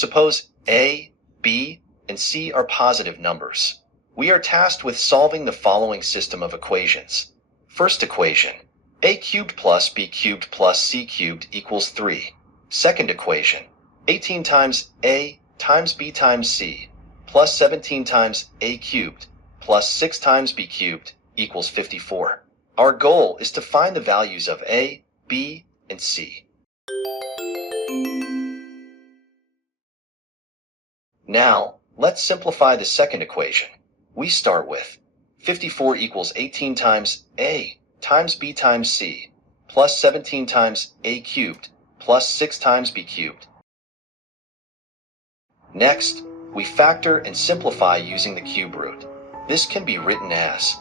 Suppose a, b, and c are positive numbers. We are tasked with solving the following system of equations. First equation, a cubed plus b cubed plus c cubed equals 3. Second equation, 18 times a times b times c plus 17 times a cubed plus 6 times b cubed equals 54. Our goal is to find the values of a, b, and c. Now, let's simplify the second equation. We start with 54 equals 18 times a times b times c plus 17 times a cubed plus 6 times b cubed. Next, we factor and simplify using the cube root. This can be written as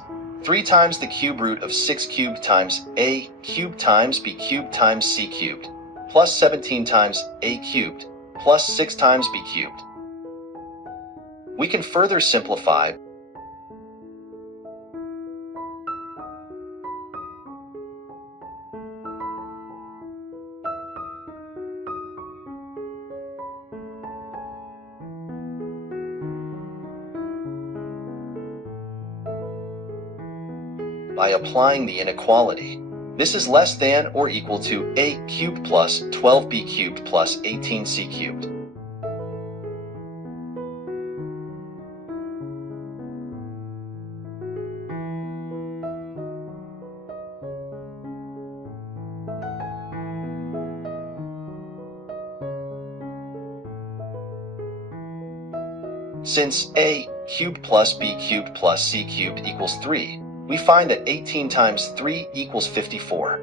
3 times the cube root of 6 cubed times a cubed times b cubed times c cubed plus 17 times a cubed plus 6 times b cubed. We can further simplify by applying the inequality. This is less than or equal to a cubed plus 12b cubed plus 18c cubed. Since a cubed plus b cubed plus c cubed equals 3, we find that 18 times 3 equals 54.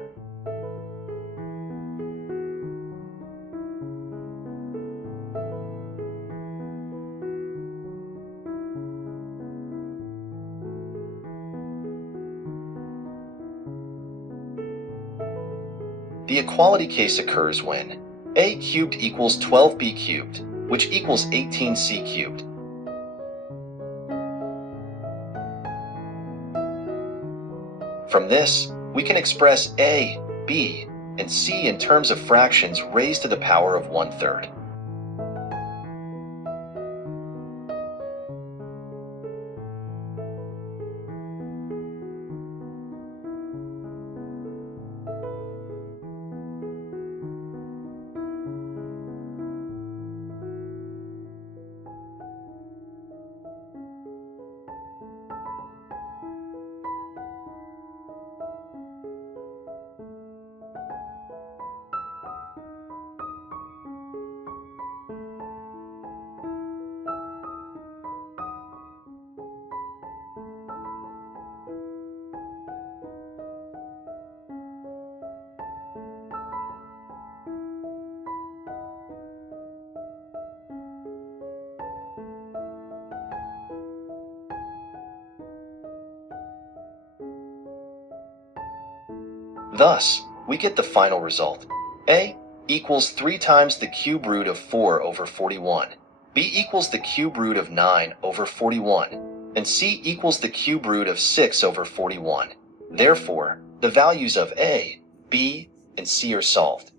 The equality case occurs when a cubed equals 12b cubed, which equals 18c cubed. From this, we can express a, b, and c in terms of fractions raised to the power of 1/3. Thus, we get the final result. A equals 3 times the cube root of 4 over 41. B equals the cube root of 9 over 41. And C equals the cube root of 6 over 41. Therefore, the values of A, B, and C are solved.